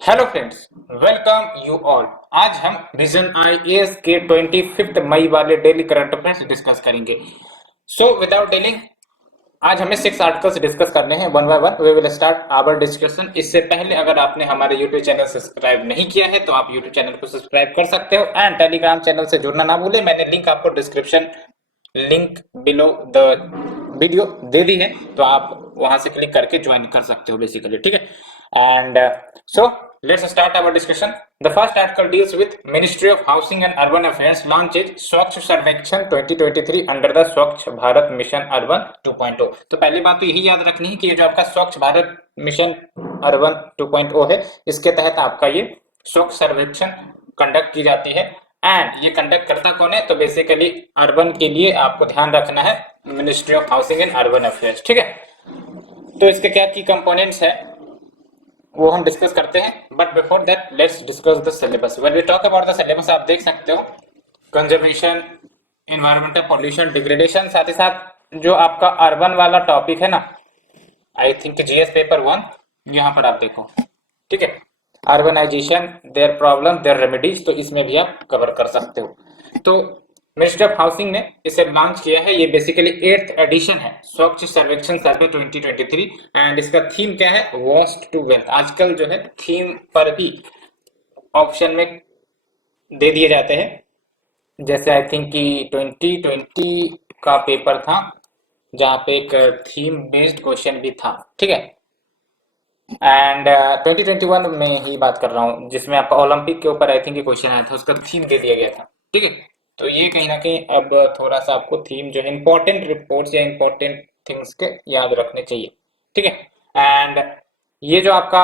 Hello friends, welcome you all. आज हम vision IAS के 25 मई वाले डेली करंट अफेयर्स डिस्कस करेंगे। सो विदाउट डिलिंग, आज हमें 6 आर्टिकल्स डिस्कस करने हैं one by one. We will start our discussion. इससे पहले अगर आपने हमारे यूट्यूब चैनल सब्सक्राइब नहीं किया है तो आप यूट्यूब चैनल को सब्सक्राइब कर सकते हो एंड टेलीग्राम चैनल से जुड़ना ना भूलें। मैंने लिंक आपको description link below the video दे दी है, तो आप वहां से क्लिक करके ज्वाइन कर सकते हो बेसिकली, ठीक है। And so let's start our discussion. The first article deals with Ministry of Housing and Urban Affairs launches Swachh Sarvekshan 2023 under the Swachh Bharat Mission Urban 2.0। तो पहली बात तो यही याद रखनी है कि ये जो आपका स्वच्छ भारत मिशन अर्बन 2.0 है, इसके तहत आपका ये स्वच्छ सर्वेक्षण कंडक्ट की जाती है। एंड ये कंडक्ट करता कौन है? तो बेसिकली अर्बन के लिए आपको ध्यान रखना है ministry of housing and urban affairs, ठीक है। तो इसके क्या की कंपोनेंट्स है वो हम डिस्कस करते हैं, but before that let's discuss the syllabus. When we talk about the syllabus, आप देख सकते हो कंजर्वेशन, एनवायरमेंटल पॉल्यूशन, डिग्रेडेशन, साथ ही साथ जो आपका अर्बन वाला टॉपिक है ना, आई थिंक जीएस पेपर 1, यहाँ पर आप देखो, ठीक है। Urbanisation, their problem, their remedies, तो इसमें भी आप कवर कर सकते हो। तो मिनिस्ट्री ऑफ हाउसिंग ने इसे लॉन्च किया है। ये बेसिकली 8th एडिशन है स्वच्छ सर्वेक्षण सर्वे 2023 एंड इसका थीम क्या है? Waste to wealth. आजकल जो है थीम पर भी ऑप्शन में दे दिए जाते हैं। जैसे आई थिंक कि 2020 का पेपर था जहां पे एक थीम बेस्ड क्वेश्चन भी था, ठीक है। एंड 2021 में ही बात कर रहा हूँ जिसमें आपका ओलंपिक के ऊपर आई थिंक क्वेश्चन आया था, उसका थीम दे दिया गया था, ठीक है। तो ये कहीं ना कहीं अब थोड़ा सा आपको थीम जो है इंपॉर्टेंट रिपोर्ट्स या इंपॉर्टेंट थिंग्स के याद रखने चाहिए, ठीक है। एंड ये जो आपका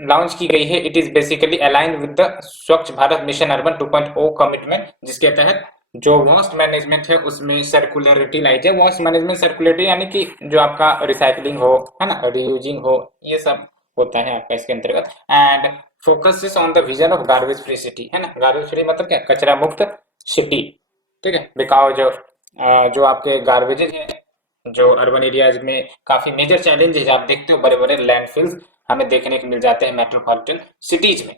लॉन्च की गई है, it is basically align with the स्वच्छ भारत मिशन अर्बन 2.0 कमिटमेंट, जिसके तहत जो वेस्ट मैनेजमेंट है उसमें सर्कुलरिटी लाई जाए। वेस्ट मैनेजमेंट सर्कुलरिटी यानी कि जो आपका रिसाइकलिंग हो, है ना, रीयूजिंग हो, ये सब होता है आपका इसके अंतर्गत। And focus on the vision of garbage free city, है ना। गार्बेज फ्री मतलब क्या? कचरा मुक्त सिटी, ठीक है। बिकॉज जो आपके गार्बेजेस है, जो अर्बन एरियाज में काफी मेजर चैलेंज है, आप देखते हो बड़े बड़े लैंडफिल्स हमें देखने को मिल जाते हैं मेट्रोपॉलिटन सिटीज में।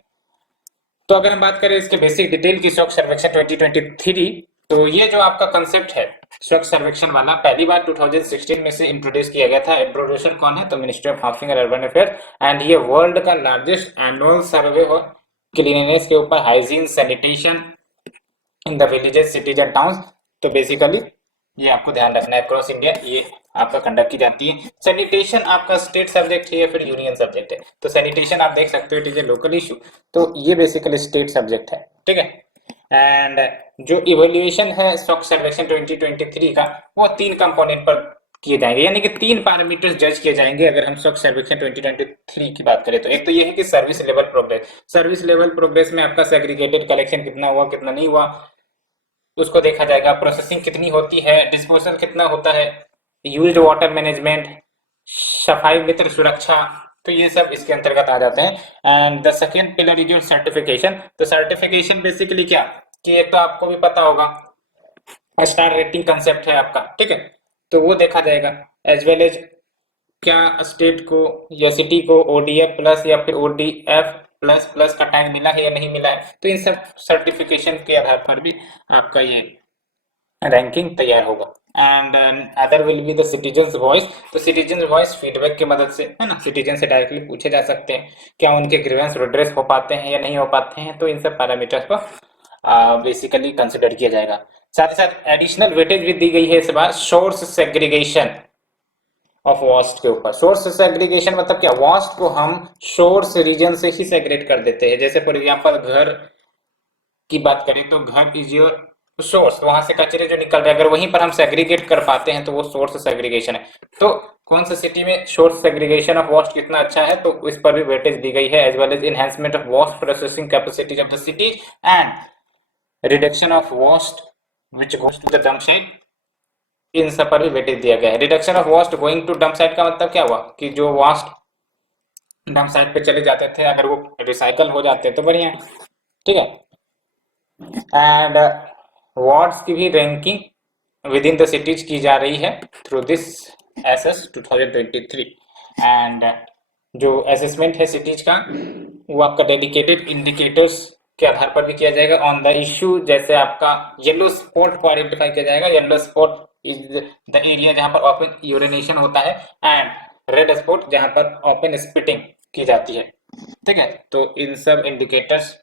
तो अगर हम बात करें इसके बेसिक डिटेल की स्वच्छ सर्वेक्षण 2023, तो ये जो आपका कंसेप्ट है स्वच्छ सर्वेक्षण वाला, पहली बार 2016 में से इंट्रोड्यूस किया गया था। इंट्रोड्यूसर कौन है? तो ministry of housing and urban affairs. And ये वर्ल्ड का लार्जेस्ट एनुअल सर्वे और क्लीननेस के ऊपर, hygiene, sanitation in the villages, cities and towns. तो बेसिकली ये आपको ध्यान रखना है, अक्रॉस इंडिया ये आपका कंडक्ट की जाती है। सैनिटेशन आपका स्टेट सब्जेक्ट है या फिर यूनियन सब्जेक्ट है? तो सैनिटेशन आप देख सकते हो it is A local issue, तो ये बेसिकली स्टेट सब्जेक्ट है, ठीक है। एंड जो इवैल्यूएशन है स्वच्छ सर्वेक्षण 2023 का, वो 3 कंपोनेंट पर किए जाएंगे, यानी कि 3 पैरामीटर्स जज किए जाएंगे अगर हम स्वच्छ सर्वेक्षण 2023 की बात करें तो। एक तो ये है कि service level progress. Service level progress में आपका सेग्रीगेटेड कलेक्शन कितना हुआ, कितना नहीं हुआ, उसको देखा जाएगा। प्रोसेसिंग कितनी होती है, डिस्पोजल कितना होता है, यूज्ड वाटर मैनेजमेंट, सफाई मित्र सुरक्षा, तो ये सब इसके अंतर्गत आ जाते हैं। And the second pillar is your certification. तो सर्टिफिकेशन बेसिकली क्या कि एक तो आपको भी पता होगा स्टार रेटिंग कंसेप्ट है आपका, ठीक है। तो वो देखा जाएगा, एज वेल एज क्या स्टेट को या सिटी को ओडीएफ प्लस या फिर ओडीएफ प्लस प्लस का टैग मिला है या नहीं मिला है। तो इन सब सर्टिफिकेशन के आधार पर भी आपका ये रैंकिंग तैयार होगा। And other will be the citizens voice. तो सिटीजन वॉइस फीडबैक की मदद से, है ना, सिटीजन से डायरेक्टली पूछे जा सकते हैं क्या उनके ग्रीवेंस रिड्रेस हो पाते हैं या नहीं हो पाते हैं। तो इन सब पैरामीटर्स पर बेसिकली कंसिडर किया जाएगा। साथ ही साथ एडिशनल वेटेज भी दी गई है इस बार सोर्स सेग्रीगेशन ऑफ वास्ट के ऊपर। सोर्स सेग्रीगेशन मतलब क्या? वास्ट को हम सोर्स रीजन से ही सेग्रेट कर देते हैं। जैसे फॉर एग्जांपल घर की बात करें तो घर इज योर सोर्स, वहां से कचरे जो निकल रहे हैं अगर वहीं पर हम सेग्रीगेट कर पाते हैं तो वो सोर्स सेग्रीगेशन है। तो कौन सा सिटी में सोर्स सेग्रीगेशन ऑफ वास्ट कितना अच्छा है, तो इस पर भी वेटेज दी गई है। As well as enhancement of waste processing capacities of the city and reduction of waste which goes to the dump site, इन सब पर भी वेटेज दिया गया है। Reduction of waste going to dump site का मतलब क्या हुआ कि जो वास्ट डंप साइट पे चले जाते थे अगर वो रिसाइकल हो जाते हैं तो बढ़िया, ठीक है। एंड वार्ड्स की भी ranking with in the cities की जा रही है थ्रू दिस एसएस 2023। एंड जो असेसमेंट है सिटीज का वो आपका डेडिकेटेड इंडिकेटर्स के आधार पर भी किया जाएगा ऑन द इश्यू। जैसे आपका येलो स्पॉट को आइडेंटिफाई किया जाएगा, yellow spot is the area जहां पर ओपन यूरिनेशन होता है, एंड रेड स्पॉट जहां पर ओपन स्पिटिंग की जाती है। ठीक है, तो इन सब इंडिकेटर्स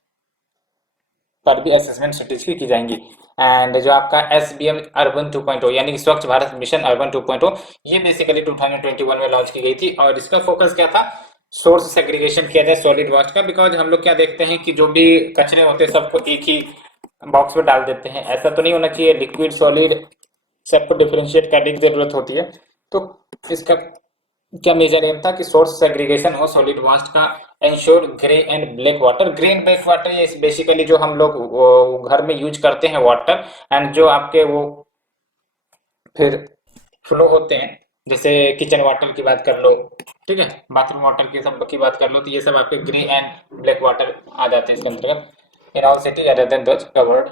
पर भी असेसमेंट सिटीज की जाएंगी। एंड जो आपका SBM अर्बन 2.0 यानी कि स्वच्छ भारत मिशन अर्बन 2.0, ये बेसिकली 2021 में लॉन्च की गई थी और इसका फोकस क्या था, सोर्स सेग्रीगेशन किया जाए सॉलिड वेस्ट का। बिकॉज हम लोग क्या देखते हैं कि जो भी कचरे होते हैं सबको एक ही बॉक्स में डाल देते हैं, ऐसा तो नहीं होना चाहिए, लिक्विड सॉलिड सबको डिफरेंशिएट करने की जरूरत होती है। तो इसका क्या मेजर एम था कि सोर्स सेग्रीगेशन हो सॉलिड वेस्ट का, ensure grey and black water. Grey and black water ये बेसिकली जो हम लोग घर में यूज करते हैं वाटर, एंड जो आपके वो फिर फ्लो होते हैं, जैसे किचन वाटर की बात कर लो, ठीक है, बाथरूम वाटर की सब की बात कर लो, तो ये सब आपके ग्रे एंड ब्लैक वाटर आ जाते हैं इसके अंतर्गत। In all city other than those covered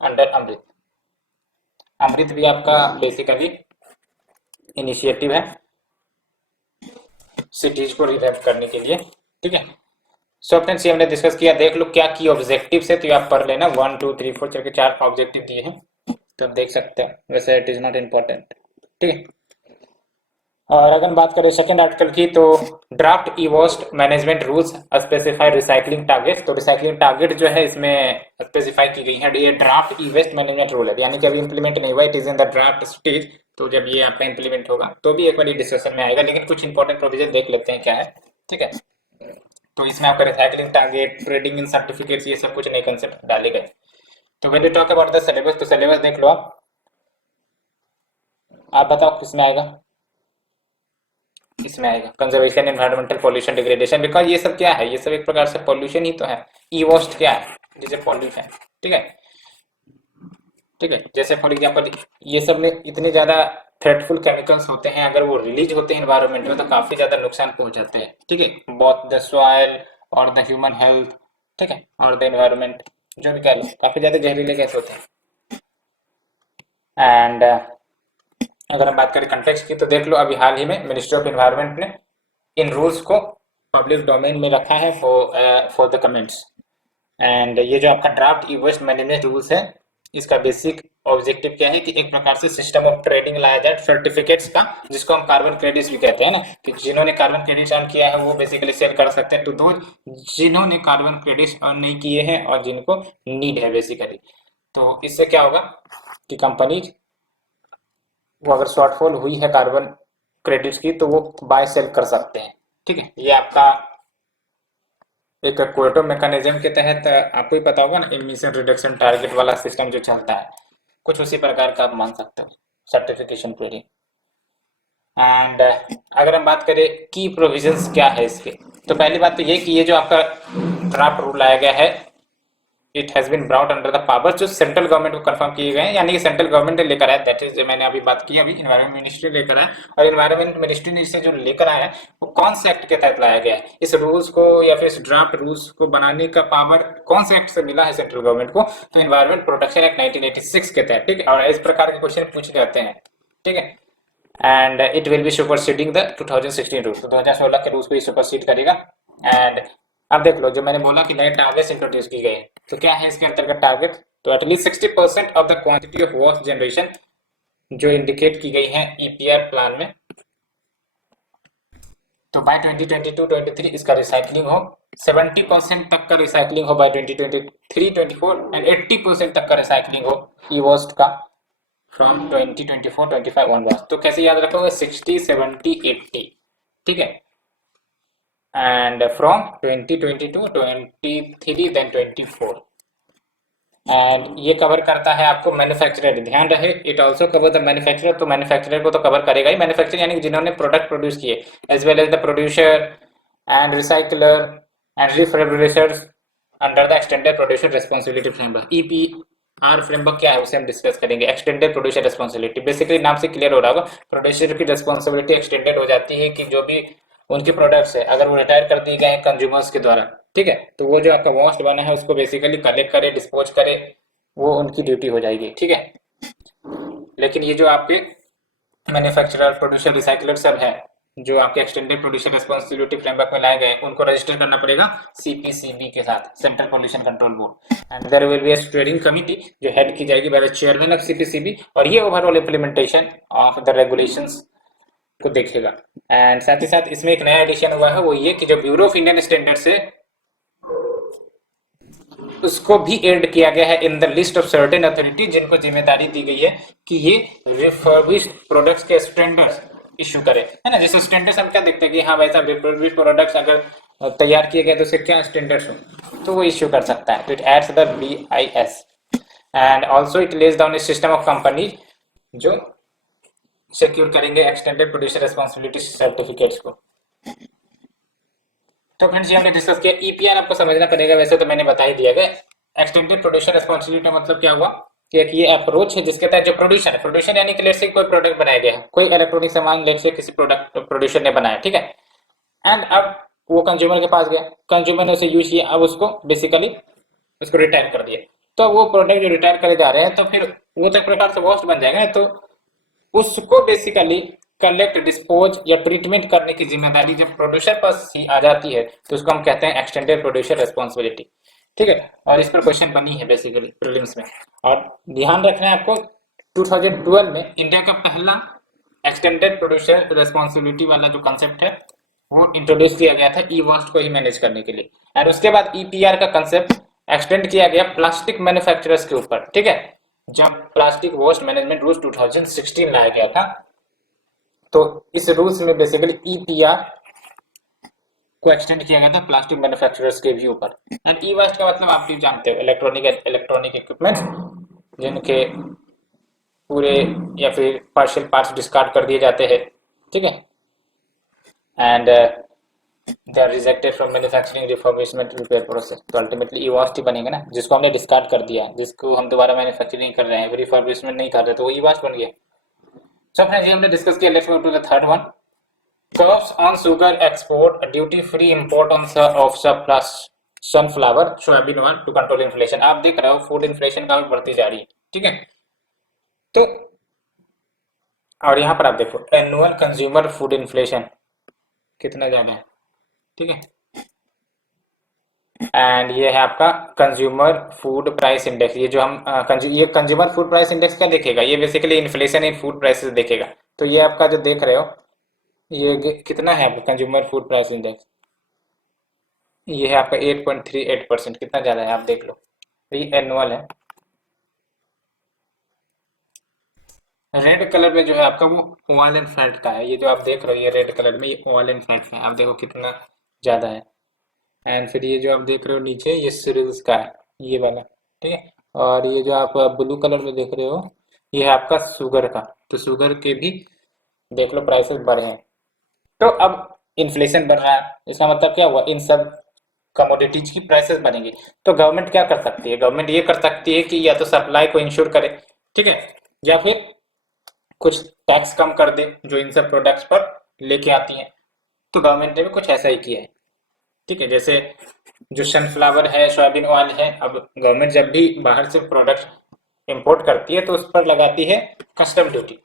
under Amrut. Amrut भी आपका बेसिकली इनिशिएटिव है सिटीज को रिवैम्प करने के लिए। ठीक है, सो फ्रेंड्स ये हमने डिस्कस किया। देख लो क्या की ऑब्जेक्टिव है, तो आप पढ़ लेना, 1 2 3 4 चल के 4 ऑब्जेक्टिव दिए हैं, तो आप देख सकते हो। वैसे इट इज नॉट इम्पोर्टेंट, ठीक है। और अगर बात करें सेकंड आर्टिकल की, तो draft e waste management rules specify recycling target. तो रिसाइकलिंग टारगेट जो है इसमें स्पेसिफाई की गई है। ये draft e waste management rule है, यानी कि अभी इंप्लीमेंट नहीं हुआ, it is in the draft stage. तो जब ये आपका इंप्लीमेंट होगा तो भी एक बार डिस्कशन में आएगा, लेकिन कुछ इंपॉर्टेंट प्रोविजन देख लेते हैं क्या है। ठीक है, तो इसमें आपका recycling target, trading in certificates, ये सब कुछ नए कंसेप्ट डाले गए। तो when you talk about the syllabus, तो सिलेबस देख लो आप बताओ किसमें आएगा। इसमें आएगा conservation, environmental, pollution, degradation. Because ये सब क्या है, ये सब एक प्रकार से पॉल्यूशन ही तो है। ई वेस्ट क्या है, जिसे पॉल्यूशन, ठीक है, ठीक है। जैसे फॉर एग्जांपल ये सब में इतने ज्यादा थ्रेटफुल केमिकल्स होते हैं, अगर वो रिलीज होते हैं एनवायरमेंट में तो काफी ज्यादा नुकसान पहुंचाते हैं। ठीक है, बोथ द सॉइल और द ह्यूमन हेल्थ, ठीक है, और द एनवायरमेंट, जो भी कह लो, काफी ज्यादा जहरीले गैस होते हैं। एंड अगर हम बात करें कंटेक्स्ट की, तो देख लो अभी हाल ही में मिनिस्ट्री ऑफ एनवायरमेंट ने इन रूल्स को पब्लिक डोमेन में रखा है फॉर द कमेंट्स। एंड ये जो आपका draft e waste management rules है, इसका बेसिक ऑब्जेक्टिव क्या है कि एक प्रकार से सिस्टम ऑफ ट्रेडिंग लाया जाए सर्टिफिकेट्स का, जिसको हम कार्बन क्रेडिट्स भी कहते हैं ना, कि जिन्होंने कार्बन क्रेडिट्स अर्न किया है वो बेसिकली सेल कर सकते हैं टू दो जिन्होंने कार्बन क्रेडिट्स अर्न नहीं किए हैं और जिनको नीड है बेसिकली। तो इससे क्या होगा कि कंपनी वो अगर शॉर्टफॉल हुई है कार्बन क्रेडिट्स की तो वो बाय सेल कर सकते हैं। ठीक है, ये आपका एक क्वोटो मैकेनिज्म के तहत आपको ही पता होगा ना, इमिशन रिडक्शन टारगेट वाला सिस्टम जो चलता है, कुछ उसी प्रकार का आप मान सकते हो सर्टिफिकेशन क्वेरी। एंड अगर हम बात करें की प्रोविजंस क्या है इसके, तो पहली बात तो ये कि ये जो आपका ड्राफ्ट रूल लाया गया है, it has been brought under the power, जो सेंट्रल गवर्नमेंट को कंफर्म किए गए हैं, यानी कि सेंट्रल गवर्नमेंट ने लेकर आया। दैट इज, मैंने अभी बात की, अभी एनवायरमेंट मिनिस्ट्री लेकर आया, और एनवायरमेंट मिनिस्ट्री ने इसे जो लेकर आया है वो कौन से एक्ट के तहत लाया गया है, इस रूल्स को या फिर इस ड्राफ्ट रूल्स को बनाने का पावर कौन से एक्ट से मिला है सेंट्रल गवर्नमेंट को, तो एनवायरमेंट प्रोटेक्शन एक्ट 1986 के तहत। ठीक है, और इस प्रकार के क्वेश्चन पूछे जाते हैं। ठीक है, and it will be superseding the 2016 rules, तो 2016 के रूल्स को ही सुपरसीड करेगा। एंड अब देख लो, जो मैंने बोला कि नए टारगेट्स इंट्रोड्यूस की गए, तो क्या है इसके अंतर्गत टारगेट, तो at least 60% of the quantity of waste generation जो इंडिकेट की गई है ईपीआर प्लान में, तो बाय 2022-23 इसका रिसाइकलिंग हो, 70% तक का रिसाइकलिंग हो बाय 2023-24, एंड 80% तक का रिसाइकलिंग हो ई वेस्ट का फ्रॉम 2024-25 ऑनवर्ड्स। तो कैसे याद रखोगे, 60 70 80, ठीक है, and from 2022 23 then 24, एंड ये कवर करता है आपको मैन्युफैक्चरर, ध्यान रहे it also cover the manufacturer. तो मैन्युफैक्चरर को तो कवर करेगा ही, मैन्युफैक्चरर यानी कि जिन्होंने प्रोडक्ट प्रोड्यूस किए, as well as the producer and recycler and refurbishers under the extended producer responsibility framework. EPR framework क्या है उसे हम डिस्कस करेंगे। एक्सटेंडेड प्रोड्यूसर रिस्पांसिबिलिटी, बेसिकली नाम से क्लियर हो रहा होगा, प्रोड्यूसर की रिस्पांसिबिलिटी एक्सटेंडेड हो जाती है कि जो भी उनके प्रोडक्ट्स है अगर वो रिटायर कर दिए गए हैं कंज्यूमर्स के द्वारा, ठीक है, तो वो जो आपका वेस्ट बना है उसको बेसिकली कलेक्ट करे, डिस्पोज करे, वो उनकी ड्यूटी हो जाएगी। ठीक है, लेकिन ये जो आपके मैन्युफैक्चरर, प्रोड्यूसर, रिसाइकलर सब है, जो आपके एक्सटेंडेड प्रोड्यूसर रिस्पांसिबिलिटी फ्रेमवर्क में लाए गए उनको रजिस्टर करना पड़ेगा सीपीसीबी के साथ, central pollution control board. And there will be a steering committee जो हेड की जाएगी by the chairman of CPCB, और ये overall implementation of the regulations को देखेगा। एंड साथ ही साथ इसमें एक नया एडिशन हुआ है, वो ये कि जो ब्यूरो ऑफ इंडियन स्टैंडर्ड्स है उसको भी ऐड किया गया है in the list of certain authority, जिनको जिम्मेदारी दी गई है कि ये रिफर्बिश्ड प्रोडक्ट्स के स्टैंडर्ड्स इशू करे, है ना। जैसे स्टैंडर्ड्स हम क्या देखते हैं कि हाँ भाई साहब रिफर्बिश्ड प्रोडक्ट्स अगर तैयार किए गए तो उसके क्या स्टैंडर्ड्स हो, तो वो इशू कर सकता है। तो it adds the BIS and also it lays down A system of company जो सिक्योर करेंगे एक्सटेंडेड प्रोड्यूसर रिस्पांसिबिलिटी सर्टिफिकेट्स को। तो फ्रेंड्स ये हमने डिस्कस किया। ईपीआर आपको समझना पड़ेगा, वैसे तो मैंने बता ही दिया गया। एक्सटेंडेड प्रोड्यूसर रिस्पांसिबिलिटी मतलब क्या हुआ कि एक ये अप्रोच है जिसके तहत जो प्रोड्यूसर है, प्रोड्यूसर यानी कि लेट्स से कोई प्रोडक्ट बनाया गया है, कोई इलेक्ट्रॉनिक सामान लेट्स से किसी प्रोडक्ट प्रोड्यूसर ने बनाया, ठीक है। एंड अब वो कंज्यूमर के पास गया, कंज्यूमर ने उसे यूज किया, अब उसको बेसिकली उसको रिटर्न कर दिया। तो वो प्रोडक्ट जो रिटर्न करे जा रहे हैं तो फिर वो तो एक प्रकार से वेस्ट बन जाएगा, तो उसको बेसिकली कलेक्ट, डिस्पोज या ट्रीटमेंट करने की जिम्मेदारी जब प्रोड्यूसर पास ही आ जाती है तो उसको हम कहते हैं एक्सटेंडेड प्रोड्यूसर रिस्पांसिबिलिटी, ठीक है। और इस पर क्वेश्चन बनी है बेसिकली प्रीलिम्स में। और ध्यान रखना है आपको 2012 में इंडिया का पहला एक्सटेंडेड प्रोड्यूसर रिस्पांसिबिलिटी वाला जो कंसेप्ट है वो इंट्रोड्यूस किया गया था ई वेस्ट को ही मैनेज करने के लिए। और उसके बाद ईपीआर का कंसेप्ट एक्सटेंड किया गया प्लास्टिक मैन्युफैक्चरर्स के ऊपर, ठीक है। जब प्लास्टिक वेस्ट मैनेजमेंट रूल्स 2016 लाया गया था तो इस रूल्स में बेसिकली ईपीआर को एक्सटेंड किया गया था प्लास्टिक मैन्युफैक्चरर्स के भी ऊपर। एंड ई वेस्ट का मतलब आप भी जानते हो, इलेक्ट्रॉनिक इक्विपमेंट्स जिनके पूरे या फिर पार्शियल पार्ट्स डिस्कार्ड कर दिए जाते हैं, ठीक है। And they are rejected from manufacturing refurbishment repair process, तो अल्टीमेटली ई वेस्ट ही बनेगा ना, जिसको हमने डिस्कार्ड कर दिया, जिसको हम दोबारा मैन्युफैक्चरिंग कर रहे हैं, रिफर्बिशमेंट नहीं कर रहे, तो वो ई वेस्ट बन गया। सो फ्रेंड्स ये हमने डिस्कस किया। Let's go to the third one, curbs on sugar export, duty free import on of surplus sunflower soybean oil to control inflation. आप देख रहे हो फूड इन्फ्लेशन काफी बढ़ती जा रही है, ठीक है। तो और यहाँ पर आप देखो एनुअल कंज्यूमर फूड इन्फ्लेशन कितना ज्यादा है, ठीक है। एंड ये है आपका कंज्यूमर फूड प्राइस इंडेक्स, ये जो हम ये कंज्यूमर फूड प्राइस इंडेक्स क्या देखेगा, ये basically inflation in food prices देखेगा। तो ये आपका जो देख रहे हो ये कितना है कंज्यूमर फूड प्राइस इंडेक्स, ये है आपका 8.38%, कितना ज्यादा है आप देख लो। ये एनुअल है। रेड कलर में जो है आपका वो ऑयल एंड फैट का है, ये जो आप देख रहे हो ये रेड कलर में ये ऑयल एंड फैट का है, आप देखो कितना ज्यादा है। एंड फिर ये जो आप देख रहे हो नीचे ये सीरियल्स का है, ये वाला, ठीक है। और ये जो आप ब्लू कलर में देख रहे हो ये है आपका शुगर का, तो शुगर के भी देख लो प्राइसेस बढ़े हैं। तो अब इन्फ्लेशन बढ़ रहा है, इसका मतलब क्या हुआ, इन सब कमोडिटीज की प्राइसेस बढ़ेंगी। तो गवर्नमेंट क्या कर सकती है, गवर्नमेंट ये कर सकती है कि या तो सप्लाई को इंश्योर करे, ठीक है, या फिर कुछ टैक्स कम कर दे जो इन सब प्रोडक्ट्स पर लेके आती हैं। तो गवर्नमेंट ने भी कुछ ऐसा ही किया है, ठीक है। जैसे जो सनफ्लावर है, सोयाबीन ऑयल है, अब गवर्नमेंट जब भी बाहर से प्रोडक्ट इंपोर्ट करती है तो उस पर लगाती है कस्टम ड्यूटी।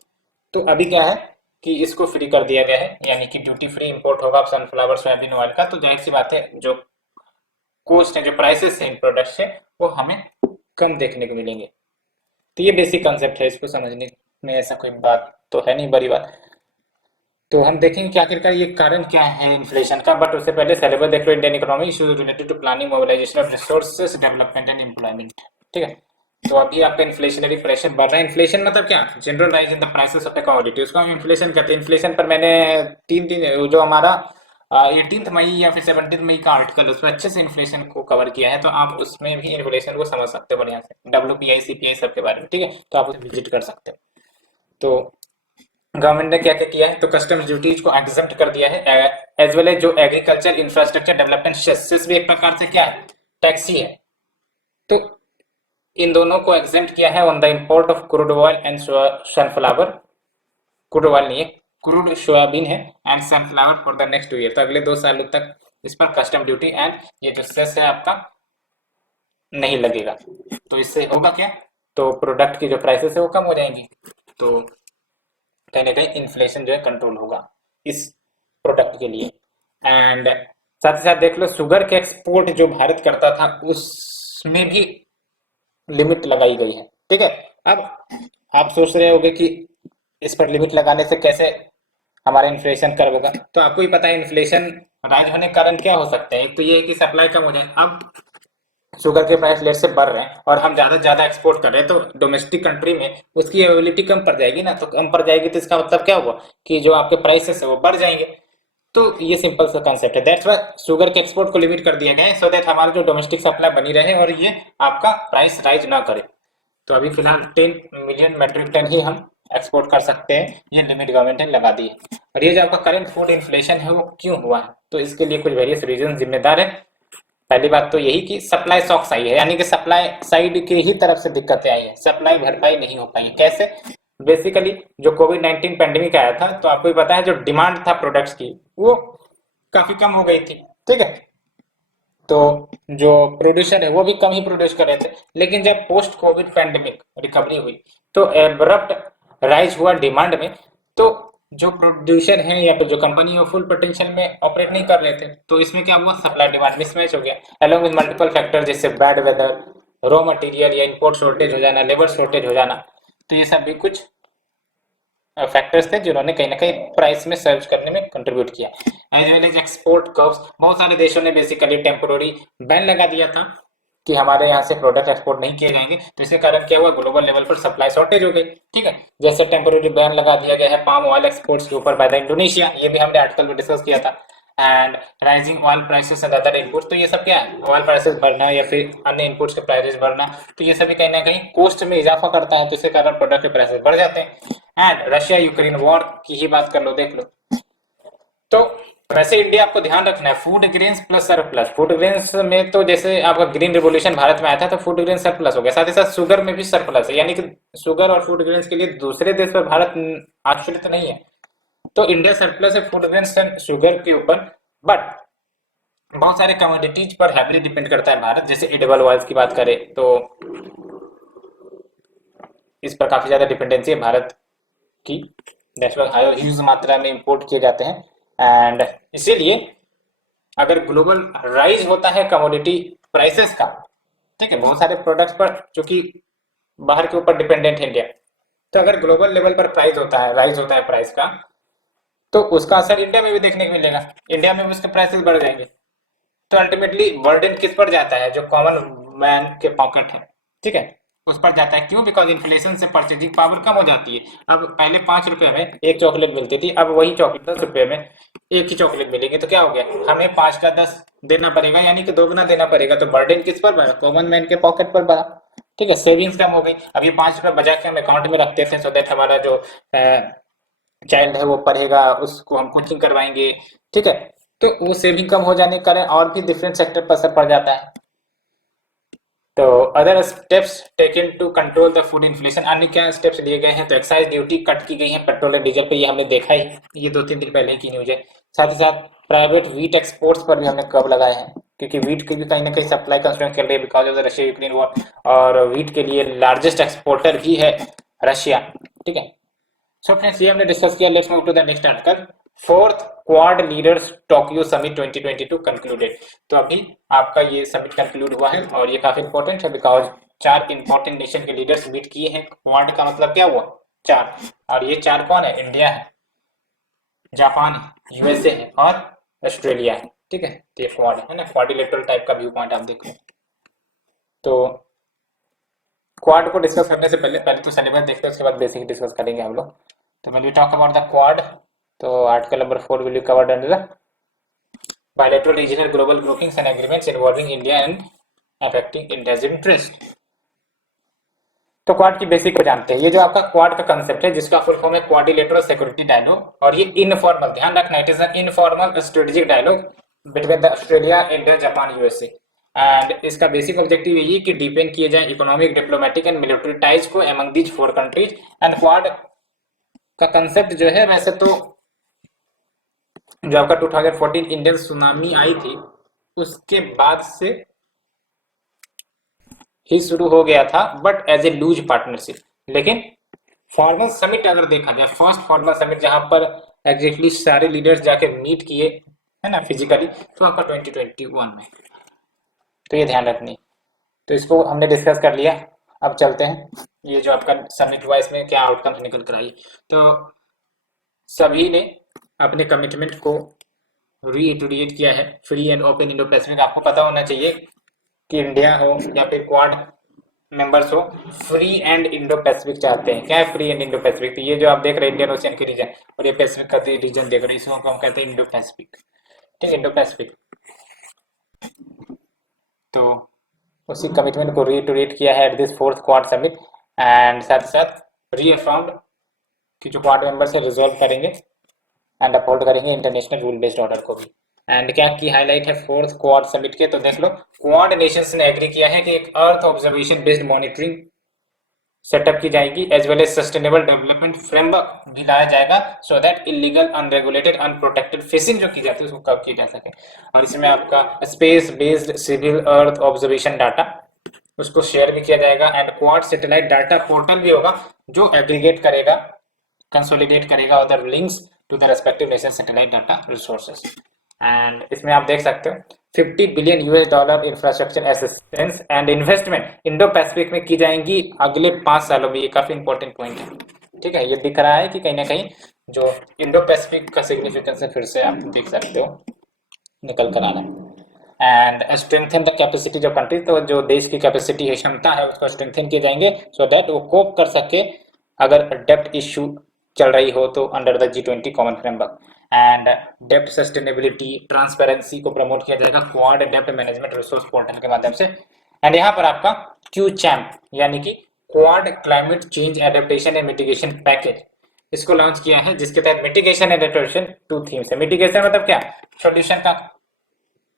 तो अभी क्या है कि इसको फ्री कर दिया गया है, यानी कि ड्यूटी फ्री इंपोर्ट होगा सनफ्लावर सोयाबीन ऑयल का। तो जाहिर सी बात है जो कॉस्ट है, जो प्राइसेस है इन प्रोडक्ट्स है वो हमें कम देखने को मिलेंगे। तो ये बेसिक कंसेप्ट है, इसको समझने में ऐसा कोई बात तो है नहीं, बड़ी बात। तो हम देखेंगे कि आखिरकार ये कारण क्या है इन्फ्लेशन का, बट उससे पहले सिलेबस देख लो, Indian economy issues related to planning, mobilization of resources, development and employment, ठीक है। तो अभी आपका इन्फ्लेशनरी प्रेशर बढ़ रहा है। इन्फ्लेशन मतलब क्या, general rise in the prices of the commodity, उसको हम इन्फ्लेशन कहते हैं। इन्फ्लेशन पर मैंने तीन तीन जो हमारा 18 मई या फिर 17 मई का आर्टिकल, उसमें अच्छे से इन्फ्लेशन को कवर किया है, तो आप उसमें भी इन्फ्लेशन को समझ सकते हो बढ़िया से, WPI CPI सब के बारे में, ठीक है। तो आप उसे विजिट कर सकते हो। तो गवर्नमेंट ने क्या क्या किया है, तो कस्टम्स ड्यूटीज को एग्जम्प्ट कर दिया है, एज वेल एज जो एग्रीकल्चर इंफ्रास्ट्रक्चर डेवलपमेंट सेस भी एक प्रकार से क्या है, टैक्स ही है। तो इन दोनों को एग्जम्प्ट किया है on the import of crude oil and sunflower, crude oil नहीं है, क्रूड सोयाबीन है, and sunflower for the next 2 year, तो अगले 2 सालों तक इस पर कस्टम ड्यूटी एंड ये जो सेस है आपका नहीं लगेगा। तो इससे होगा क्या, तो प्रोडक्ट की जो प्राइसेस है वो कम हो जाएंगी, तो कहीं ना कहीं इन्फ्लेशन जो है कंट्रोल होगा। इस प्रोडक्ट के लिए। एंड साथ ही साथ देख लो शुगर के एक्सपोर्ट जो भारत करता था उसमें भी लिमिट लगाई गई है, ठीक है। अब आप सोच रहे होगे कि इस पर लिमिट लगाने से कैसे हमारा इन्फ्लेशन कर्व होगा। तो आपको ही पता है इन्फ्लेशन राइज होने के कारण क्या हो सकते हैं। एक तो ये है कि सप्लाई कम हो जाए। अब शुगर के प्राइस लेट से बढ़ रहे हैं और हम ज्यादा से ज्यादा एक्सपोर्ट कर रहे हैं, तो डोमेस्टिक कंट्री में उसकी अवेलेबिलिटी कम पड़ जाएगी ना। तो कम पड़ जाएगी तो इसका मतलब क्या हुआ कि जो आपके प्राइसेस है वो बढ़ जाएंगे। तो ये सिंपल सा कंसेप्ट है। दैट्स व्हाई शुगर के एक्सपोर्ट को लिमिट कर दिया गया है, सो दैट हमारा जो डोमेस्टिक सप्लाई बनी रहे और ये आपका प्राइस राइज ना करे। तो अभी फिलहाल 10 मिलियन मेट्रिक टन ही हम एक्सपोर्ट कर सकते हैं, ये लिमिट गवर्नमेंट ने लगा दी है। और ये जो आपका करंट फूड इन्फ्लेशन है वो क्यों हुआ है, तो इसके लिए कुछ वेरियस रीजन जिम्मेदार है। पहली बात तो यही कि सप्लाई शॉक्स आई है, यानी कि सप्लाई साइड की ही तरफ से दिक्कतें आई है, सप्लाई भरपाई नहीं हो पाई है। कैसे? बेसिकली जो कोविड 19 पेंडेमिक आया था तो आपको भी पता है जो डिमांड था प्रोडक्ट्स की वो काफी कम हो गई थी, ठीक है। तो जो प्रोड्यूसर है वो भी कम ही प्रोड्यूस कर रहे थे। लेकिन जब पोस्ट कोविड पैंडेमिक रिकवरी हुई तो एब्रप्ट राइज हुआ डिमांड में। तो जो प्रोड्यूसर है या तो जो कंपनी है फुल पोटेंशियल में ऑपरेट नहीं कर रहे थे, तो इसमें क्या हुआ, सप्लाई डिमांड मिसमैच हो गया अलोंग विद मल्टीपल फैक्टर जैसे बैड वेदर, रॉ मटेरियल या इंपोर्ट शॉर्टेज हो जाना, लेबर शॉर्टेज हो जाना। तो ये सब भी कुछ फैक्टर्स थे जिन्होंने कहीं ना कहीं प्राइस में सर्च करने में कंट्रीब्यूट किया। As well as export curbs, बहुत सारे देशों ने बेसिकली टेम्पोररी बैन लगा दिया था कि हमारे यहाँ से प्रोडक्ट एक्सपोर्ट नहीं किए जाएंगे। तो इसके कारण क्या हुआ, ग्लोबल लेवल पर सप्लाई शॉर्टेज हो गई, ठीक है। जैसे टेम्पोररी बैन लगा दिया गया है पाम ऑयल एक्सपोर्ट्स के ऊपर बाय द इंडोनेशिया, ये भी हमने आर्टिकल में डिस्कस किया था। And rising oil prices and other inputs, तो ये सब क्या है, ऑयल प्राइसेस बढ़ना या फिर अन्य इनपुट्स के प्राइसेस बढ़ना, तो ये सभी कहीं ना कहीं कॉस्ट में इजाफा करता है, तो इसके कारण प्रोडक्ट के प्राइसेस बढ़ जाते हैं। एंड रशिया यूक्रेन वॉर की ही बात कर लो, देख लो। तो वैसे इंडिया आपको ध्यान रखना है food grains plus surplus. Food grains में तो जैसे आपका ग्रीन रिवोल्यूशन भारत में आया था तो फूड ग्रेन सरप्लस हो गया, साथ ही साथ शुगर में भी सरप्लस है, यानी कि शुगर और फूड ग्रेन्स के लिए दूसरे देश पर भारत आश्रित नहीं है। तो इंडिया सरप्लस है फूड ग्रेन्स एंड शुगर के ऊपर। बट बहुत सारे कमोडिटीज पर हैवीली डिपेंड करता है भारत, जैसे एडिबल ऑयल्स की बात करें तो इस पर काफी ज्यादा डिपेंडेंसी है भारत की। ह्यूज मात्रा में इंपोर्ट किए जाते हैं। एंड इसीलिए अगर ग्लोबल राइज होता है कमोडिटी प्राइसेस का, ठीक है, बहुत सारे प्रोडक्ट्स पर चूंकि बाहर के ऊपर डिपेंडेंट है इंडिया, तो अगर ग्लोबल लेवल पर प्राइस होता है, राइज होता है प्राइस का, तो उसका असर इंडिया में भी देखने को मिलेगा, इंडिया में भी उसके प्राइसेस बढ़ जाएंगे। तो अल्टीमेटली बर्डन किस पर जाता है, जो कॉमन मैन के पॉकेट है, ठीक है, उस पर जाता है। क्यों? बिकॉज इन्फ्लेशन से परचेजिंग पावर कम हो जाती है। अब पहले 5 रुपए में एक चॉकलेट मिलती थी, अब वही चॉकलेट 10 रुपए में एक ही चॉकलेट मिलेगी, तो क्या हो गया, हमें 5 का 10 देना पड़ेगा, यानी कि दोगुना देना पड़ेगा। तो बर्डन किस पर बढ़ा, कॉमन मैन के पॉकेट पर बढ़ा, ठीक है। सेविंग्स कम हो गई। अब ये 5 रुपए बचा के हम अकाउंट में रखते थे, सो दैट हमारा जो चाइल्ड है वो पढ़ेगा, उसको हम कोचिंग करवाएंगे, ठीक है। तो वो सेविंग कम हो जाने के कारण और भी डिफरेंट सेक्टर पर असर पड़ जाता है। तो other steps taken to control the food inflation, अन्य क्या स्टेप्स लिए गए हैं, तो एक्साइज ड्यूटी कट की गई है पेट्रोल और डीजल पे, ये हमने देखा ही, ये 2-3 दिन पहले की न्यूज है। साथ ही साथ प्राइवेट व्हीट एक्सपोर्ट्स पर भी हमने कब लगाए हैं, क्योंकि व्हीट की भी कहीं ना कहीं सप्लाई कंस्ट्रेंट चल रही है because of the Russia Ukraine war, और व्हीट के लिए लार्जेस्ट एक्सपोर्टर भी है रशिया, ठीक है। सो फ्रेंड्स, ये हमने डिस्कस किया। Let's move to the next article. Fourth quad leaders Tokyo summit 2022 concluded. तो अभी आपका ये समिट कंक्लूड हुआ है और ये काफी इंपॉर्टेंट है बिकॉज 4 इंपॉर्टेंट नेशन के लीडर्स मीट किए हैं। क्वाड का मतलब क्या हुआ, 4, और ये 4 कौन है, इंडिया है, जापान है, यूएसए है और ऑस्ट्रेलिया है, ठीक है। तो ये क्वाड है ना, क्वाड्रिलेटरल टाइप का व्यू पॉइंट आप देखो। तो क्वाड को डिस्कस करने से पहले पहले तो सिलेबस देखते हैं, उसके बाद बेसिक डिस्कस करेंगे हम लोग। तो when we talk about the quad, तो article number 4 will be covered under the bilateral regional global groupings and agreements involving India and affecting India's interest। तो क्वाड की बेसिक को जानते हैं। ये जो आपका क्वाड का कंसेप्ट है जिसका फुल फॉर्म है क्वाड्रिलेटरल सिक्योरिटी डायलॉग, और ये इनफॉर्मल, ध्यान रखना, it is an informal strategic dialogue between the Australia, India, Japan, USA. And इसका बेसिक ऑब्जेक्टिव यही कि डिपेंड किए जाए economic, diplomatic and military ties को among these 4 countries. And quad का कंसेप्ट जो है, वैसे तो जो आपका 2014 इंडियन सुनामी आई थी उसके बाद से ही शुरू हो गया था, but as a loose partnership. लेकिन फॉर्मल समिट अगर देखा जाए, फर्स्ट फॉर्मल समिट जहां पर एग्जैक्टली सारे लीडर्स जाके मीट किए है ना फिजिकली, तो आपका 2021 में। तो ये ध्यान रखनी। तो इसको हमने डिस्कस कर लिया। अब चलते हैं ये जो आपका समिट हुआ इसमें क्या आउटकम्स निकल कर आई। तो सभी ने अपने कमिटमेंट को रीइटरेट किया है। Free and open Indo Pacific, आपको पता होना चाहिए कि इंडिया हो या फिर क्वाड मेंबर्स हो, फ्री एंड इंडो पैसिफिक चाहते हैं। क्या है फ्री एंड इंडो पैसिफिक? तो ये जो आप देख रहे हैं इंडियन ओशियन के रीजन और ये पैसिफिक का रीजन देख रहे हैं, इसको हम कहते हैं इंडो पैसिफिक। ठीक है, इंडो पैसिफिक। तो उसी कमिटमेंट को रीइटरेट किया है at this fourth quad summit, and साथ साथ रीअफर्म्ड कि जो क्वाड मेंबर्स है रिजॉल्व करेंगे एंड अपहोल्ड करेंगे इंटरनेशनल रूल बेस्ड ऑर्डर को भी। एंड क्या की हाईलाइट है फोर्थ क्वाड समिट के? तो देख लो, क्वाड नेशंस ने एग्री किया है कि एक earth observation based monitoring setup की जाएगी, as well as sustainable development framework भी लाया जाएगा, so that illegal unregulated unprotected fishing जो की जाती है उसको कब की जा सके। और इसमें आपका space based civil earth observation data उसको शेयर भी किया जाएगा, and quad satellite data portal भी होगा जो एग्रीगेट करेगा, कंसोलिडेट करेगा other links to the respective nation satellite data resources. And इसमें आप देख सकते हो 50 billion US dollar infrastructure assistance and investment Indo Pacific में की जाएंगी अगले 5 सालों में। ये काफी इंपॉर्टेंट पॉइंट है। ठीक है, ये दिख रहा है कि कहीं ना कहीं जो इंडो पैसिफिक का सिग्निफिकेंस है फिर से आप देख सकते हो निकल कर आ रहा है। एंड स्ट्रेंथन द कैपेसिटी जो कंट्री, तो जो देश की कैपेसिटी है, क्षमता है, उसको स्ट्रेंथन किए जाएंगे सो दैट वो कोप कर सके अगर डेप्ट इश्यू चल रही हो तो under the G20 common framework. And डेप्ट सस्टेनेबिलिटी ट्रांसपेरेंसी को प्रमोट किया जाएगा क्वाड डेप्ट मैनेजमेंट रिसोर्स पोर्टल के माध्यम से। एंड यहाँ पर आपका क्यू चैम्प यानी कि quad climate change adaptation and mitigation package इसको लॉन्च किया है, जिसके तहत मिटिगेशन एडेप्टेशन 2 थीम्स है। मिटिगेशन मतलब क्या? सॉल्यूशन का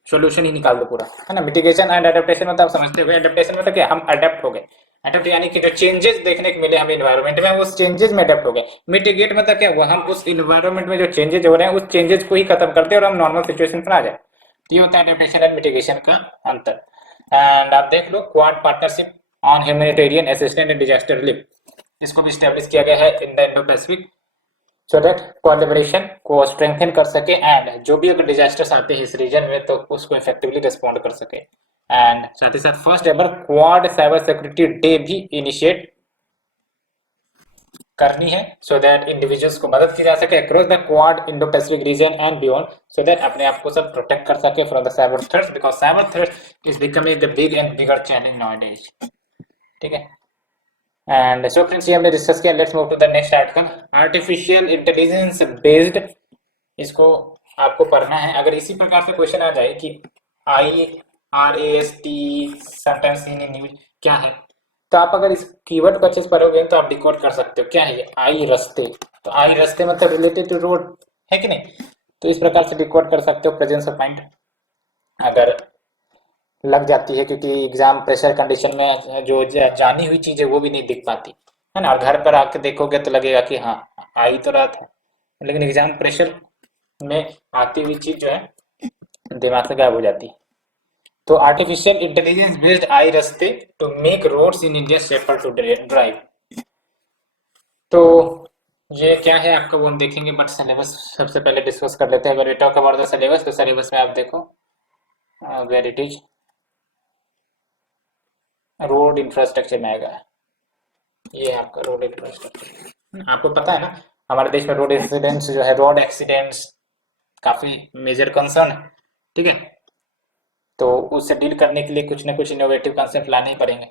सॉल्यूशन ही निकाल दो पूरा, है ना। मिटिगेशन एंड एडेप्टेशन मतलब आप समझते हो, एडेप्टेशन मतलब क्या? हम अडेप्ट हो गए। अडेप्ट यानी कि जो चेंजेस देखने को मिले हमें एनवायरनमेंट में उस चेंजेस में अडेप्ट हो गए। मिटिगेट मतलब क्या हुआ? हम उस एनवायरनमेंट में जो चेंजेस हो रहे हैं उस चेंजेस को ही खत्म करते हैं और हम नॉर्मल सिचुएशन पर आ जाए। तो ये होता है एडेप्टेशन एंड मिटिगेशन का अंतर। एंड आप देख लो quad partnership on humanitarian assistance and disaster relief, इसको भी स्टैब्लिश किया गया है in the Indo Pacific, so that collaboration को स्ट्रेंथन कर सके एंड जो भी अगर डिजास्टर्स आते हैं इस रीजन में तो उसको इफेक्टिवली रिस्पॉन्ड कर सके। एंड साथ ही साथ first ever quad cyber security day भी इनिशिएट करनी है, सो दैट इंडिविजुअल्स को मदद की जा सके across the quad Indo Pacific region and beyond, so that अपने आप को सब प्रोटेक्ट कर सके from the cyber threats, because cyber threat is becoming the big and bigger challenge nowadays. ठीक है, एंड सो फ्रेंड्स ये हमने डिस्कस किया। Let's move to the next article, artificial intelligence based. इसको आपको पढ़ना है। अगर इसी प्रकार से क्वेश्चन आ जाए कि IRAST समटाइम्स इन न्यूज क्या है, तो आप अगर इस कीवर्ड को अच्छे से पढ़ोगे तो आप डिकोड कर सकते हो क्या है ये आई रस्ते। तो आई रस्ते मतलब रिलेटेड टू रोड, है कि नहीं? तो इस प्रकार से डिकोड कर सकते हो। प्रेजेंस ऑफ माइंड अगर लग जाती है, क्योंकि एग्जाम प्रेशर कंडीशन में जो जानी हुई चीज है वो भी नहीं दिख पाती है ना। और घर पर आके देखोगे तो लगेगा कि हाँ आई तो रहा था, लेकिन एग्जाम प्रेशर में आती हुई चीज जो है दिमाग से गायब हो जाती है। तो artificial intelligence based iRASTE to make roads in India safer to drive. तो ये क्या है आपका वो हम देखेंगे, बट सिलेबस सबसे पहले डिस्कस कर लेते हैं। अगर we talk about the syllabus, तो सिलेबस में आप देखो where it is, road infrastructure में आएगा। ये आपका रोड इंफ्रास्ट्रक्चर, आपको पता है ना हमारे देश में रोड एक्सीडेंट्स जो है, रोड एक्सीडेंट्स काफी मेजर कंसर्न है। ठीक है, तो उससे डील करने के लिए कुछ ना कुछ इनोवेटिव कंसेप्ट लाने ही पड़ेंगे।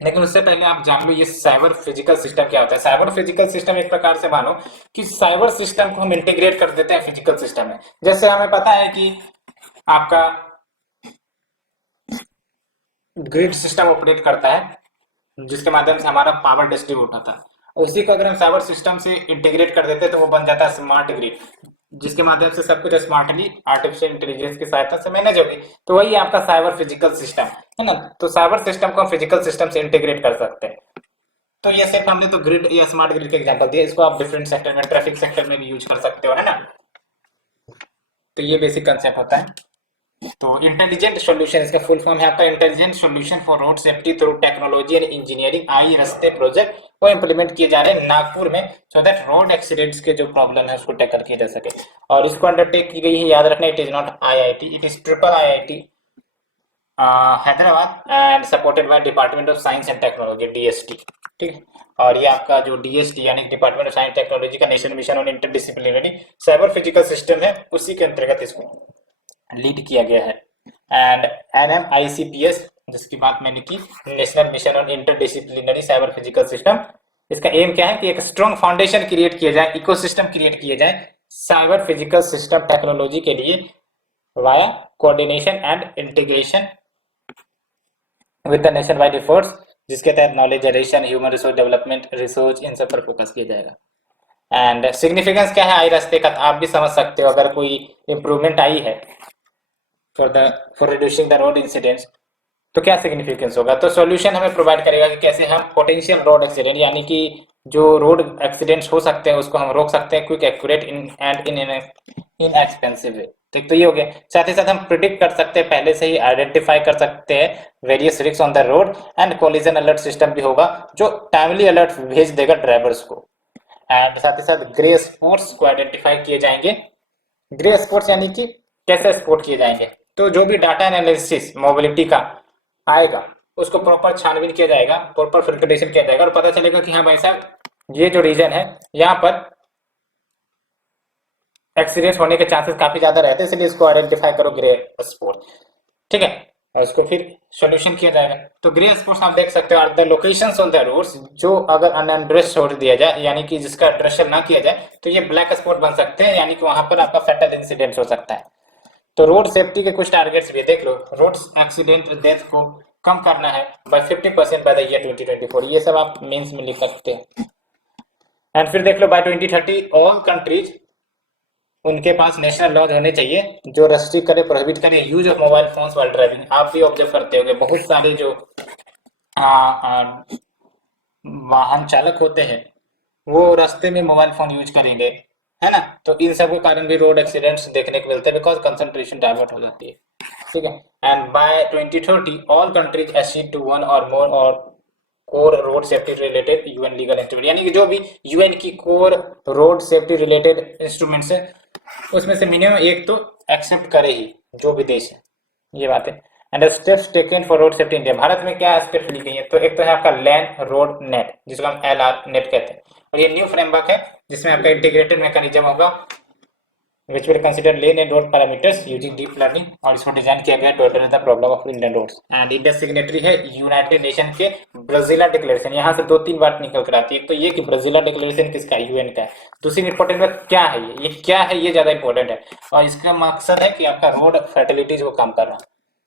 लेकिन उससे पहले आप जान लो ये साइबर फिजिकल सिस्टम क्या होता है। साइबर फिजिकल सिस्टम एक प्रकार से मानो कि साइबर सिस्टम को हम इंटीग्रेट कर देते हैं फिजिकल सिस्टम में। जैसे हमें पता है कि आपका ग्रिड सिस्टम ऑपरेट करता है जिसके माध्यम से हमारा पावर डिस्ट्रीब्यूट होता है। उसी को अगर हम साइबर सिस्टम से इंटीग्रेट कर देते हैं तो वो बन जाता है स्मार्ट ग्रिड, जिसके माध्यम से सब कुछ स्मार्टली आर्टिफिशियल इंटेलिजेंस की सहायता से मैनेज होगी। तो वही आपका साइबर फिजिकल सिस्टम है ना। तो साइबर सिस्टम को हम फिजिकल सिस्टम से इंटीग्रेट कर सकते हैं। तो ये सिर्फ हमने तो ग्रिड या स्मार्ट ग्रिड के एग्जांपल दिए, इसको आप डिफरेंट सेक्टर में, ट्रैफिक सेक्टर में भी यूज कर सकते हो, है ना। तो ये बेसिक कंसेप्ट होता है। तो इंटेलिजेंट सॉल्यूशन, इसका फुल फॉर्म है आपका intelligent solution for road safety through technology and engineering I रस्ते प्रोजेक्ट, वो इम्प्लीमेंट किए जा रहे हैं नागपुर में, सो दैट रोड एक्सीडेंट्स के जो प्रॉब्लम है उसको टैकल किया जा सके। और इसको अंडरटेक की गई है, याद रखना, it is not IIT, it is triple IIT Hyderabad and supported by department of science and technology, DST। ठीक है, और ये आपका जो DST यानी डिपार्टमेंट ऑफ साइंस टेक्नोलॉजी का national mission on interdisciplinary cyber physical system है, उसी के अंतर्गत इसको लीड किया गया है। एंड NMICPS, जिसकी बात मैंने की, national mission on interdisciplinary cyber physical system, इसका एम क्या है कि एक स्ट्रॉन्ग फाउंडेशन क्रिएट किया जाए, इकोसिस्टम क्रिएट किया जाए साइबर फिजिकल सिस्टम टेक्नोलॉजी के लिए via coordination and integration with the nationwide efforts, जिसके तहत knowledge generation, human resource development, research, इन सब पर फोकस किया जाएगा। एंड सिग्निफिकेंस क्या है आई रास्ते का, आप भी समझ सकते हो, अगर कोई इंप्रूवमेंट आई है for reducing the road incidents तो क्या सिग्निफिकेंस होगा। तो सॉल्यूशन हमें प्रोवाइड करेगा कि कैसे हम पोटेंशियल रोड एक्सीडेंट यानी कि जो रोड एक्सीडेंट्स हो सकते हैं उसको हम रोक सकते हैं क्विक, एक्यूरेट एंड इनएक्सपेंसिव वे। तो ये हो गया। साथ ही साथ हम प्रिडिक्ट कर सकते हैं, पहले से ही आइडेंटिफाई कर सकते हैं various risk on the road, and collision alert system भी होगा जो टाइमली अलर्ट भेज देगा ड्राइवर्स को। एंड साथ ही साथ ग्रे स्पॉट्स को आइडेंटिफाई किए जाएंगे। ग्रे स्पॉट्स यानी कि कैसे स्पॉट किए जाएंगे, तो जो भी डाटा एनालिसिस मोबिलिटी का आएगा उसको प्रॉपर छानबीन किया जाएगा, प्रॉपर फिल्ट्रेशन किया जाएगा और पता चलेगा कि हाँ भाई साहब ये जो रीजन है यहाँ पर एक्सीडेंट होने के चांसेस काफी ज्यादा रहते हैं, इसलिए इसको आइडेंटिफाई करो ग्रे स्पॉट। ठीक है, और उसको फिर सॉल्यूशन किया जाएगा। तो ग्रे स्पॉट्स आप देख सकते हो are the locations on the roads, जो अगर अनएड्रेस्ड छोड़ दिया जाए यानी कि जिसका एड्रेशन ना किया जाए तो ये ब्लैक स्पॉट बन सकते हैं, यानी कि वहां पर आपका फैटल इंसिडेंट हो सकता है। तो रोड सेफ्टी के कुछ टारगेट्स भी देख लो, रोड एक्सीडेंट डेथ को कम करना है बाय 50% बाय द ईयर 2024, ये सब आप मेंस में लिख सकते हैं। एंड फिर देख लो बाय 2030 ऑल कंट्रीज, उनके पास नेशनल लॉज होने चाहिए जो रेस्ट्रिक्ट करे, प्रोहिबिट करे use of mobile phones while driving. आप भी ऑब्जर्व करते होंगे बहुत सारे जो वाहन चालक होते हैं वो रास्ते में मोबाइल फोन यूज करेंगे, है ना, तो इन सब के कारण भी रोड एक्सीडेंट्स देखने को मिलते हैं, बिकॉज कंसंट्रेशन डाइवर्ट हो जाती है। ठीक है, and by 2030 all countries accede to one और मोर और core road safety related UN legal instrument, यानी कि जो भी UN की core road safety related instruments है उसमें से मिनिमम एक तो एक्सेप्ट करे ही जो भी देश है, ये बात है। And steps taken for road safety India, Bharat में क्या स्टेप्स ली गई है, तो एक तो है आपका लैंड रोड नेट जिसको हम LR नेट कहते हैं, और ये न्यू फ्रेमवर्क है जिसमें आपका इंटीग्रेटेड मैकेनिज्म होगा which will consider lane and road parameters using deep learning, और इसको डिजाइन किया गया to address the problem of Indian roads. And India signatory है यूनाइटेड नेशन के ब्राजीला डिक्लेरेशन, यहाँ से 2-3 बात निकल कर आती है। एक तो ये कि ब्राजीला डिक्लेरेशन किसका है, UN का है। दूसरी इंपॉर्टेंट बात क्या है, ये क्या है, ये ज्यादा इंपॉर्टेंट है, और इसका मकसद है कि आपका रोड फैटिलिटीज को कम करना।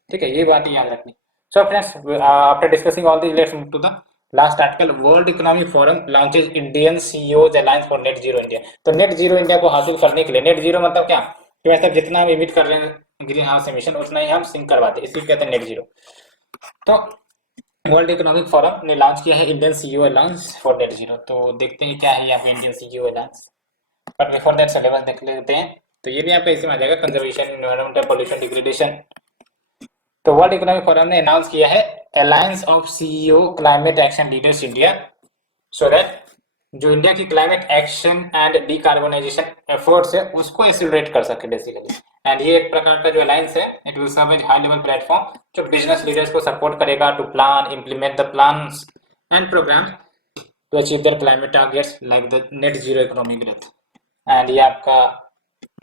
ठीक है, ये बात याद रखनी। So friends, after discussing all this let's move to the last article. World Economic Forum launches Indian CEOs alliance for net zero India. तो नेट जीरो इंडिया को हासिल करने के लिए, नेट जीरो मतलब क्या, कि वैसे जितना हम इमिट कर रहे हैं ग्रीन हाउस एमिशन उतना ही हम सिंक करवाते हैं, इसी कहते हैं नेट जीरो। तो वर्ल्ड इकोनॉमिक फोरम ने लॉन्च किया है Indian CEO alliance for net zero. तो देखते हैं क्या है यहाँ पे Indian CEO alliance, but before that syllabus देख लेते हैं। तो ये भी आपका इसमें आ जाएगा, कंजर्वेशन, एनवायरमेंटल, पॉल्यूशन, डिग्रेडेशन। तो वर्ल्ड इकोनॉमिक फोरम ने अनाउंस किया है alliance of CEO climate action leaders India, so that जो इंडिया की climate action and decarbonisation efforts है उसको एक्सीलरेट कर सके बेसिकली। एंड ये एक प्रकार का जो अलायंस है, it will serve as high level platform जो बिजनेस लीडर्स को सपोर्ट करेगा to plan, implement the plans and program to achieve their climate targets like the net zero economic growth. And ये आपका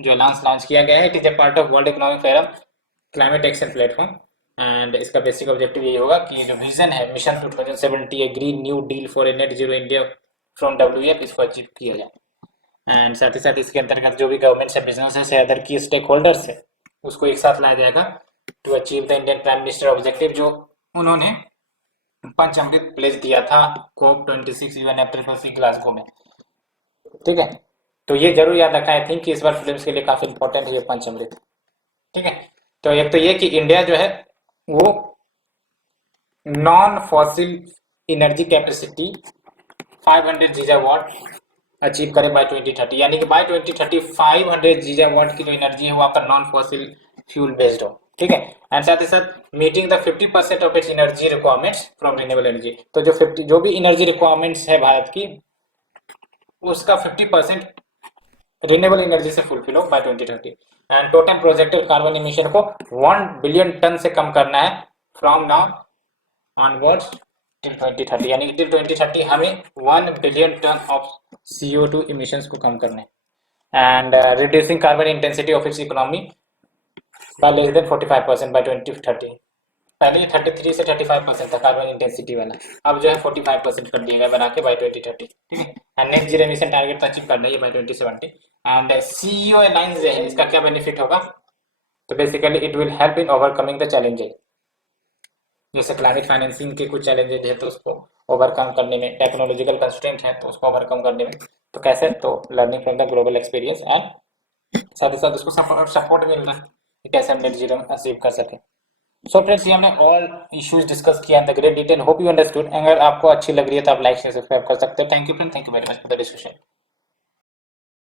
जो अलायंस लॉन्च किया गया है, it is a part of World Economic Forum climate action platform. And इसका basic objective यही होगा कि जो विजन है mission 2070 a green new deal for a net zero India from WEF, इसको अचीव किया जाए। एंड साथ ही साथ इसके अंतर्गत जो भी गवर्नमेंट से, बिजनेस से, अदर की स्टेक होल्डर्स है उसको एक साथ लाया जाएगा to achieve the Indian prime minister objective, जो उन्होंने पंचामृत प्लेस दिया था COP26 UN अप्रैल ग्लासगो में। ठीक है, तो ये जरूर याद रखना, आई थिंक कि इस बार फिल्म्स के लिए काफी इंपॉर्टेंट है ये पंचामृत। ठीक है, तो एक तो ये कि इंडिया जो है वो non fossil energy capacity 500 gigawatt achieve करे बाय 2030, यानी कि बाय 2030 500 गीगावाट की जो एनर्जी है वो आपका नॉन फॉसिल फ्यूल बेस्ड हो। ठीक है। एंड साथ ही साथ meeting the 50% of its energy requirements from renewable energy, तो जो 50 जो भी एनर्जी रिक्वायरमेंट्स है भारत की, उसका 50% रिन्यूएबल एनर्जी से फुलफिल हो by 2030। And total projected carbon emission को 1 बिलियन टन से कम करना है फ्रॉम नाउ ऑनवर्ड्स टिल 2030, यानी कि टिल 2030 हमें 1 billion ton of CO2 emissions को कम करना है। And reducing carbon intensity of its economy by less than 45% by 2030। पहले ये 33 से 35% था कार्बन इंटेंसिटी वाला, अब जो है 45% कर दिया गया बना के बाय 2030, ठीक है। And net zero emission target तो अचीव करना ही है बाय 2070। एंड CEO अलायंस जो है इसका क्या बेनिफिट होगा, तो basically it will help in overcoming the challenges, जैसे क्लाइमेट फाइनेंसिंग के कुछ चैलेंजेस है तो उसको ओवरकम करने में, टेक्नोलॉजिकल कंस्ट्रेंट है तो उसको ओवरकम करने में, तो कैसे, तो learning from the global experience, and साथ ही साथ उसको सपोर्ट मिल रहा है कि कैसे हम नेट जीरो अचीव कर सकें। सो फ्रेंड्स, ये हमने ऑल इश्यूज डिस्कस किया in the great detail, hope you understood. अगर आपको अच्छी लग रही है तो आप लाइक शेयर सब्सक्राइब कर सकते हो। Thank you friend, thank you very much for the discussion.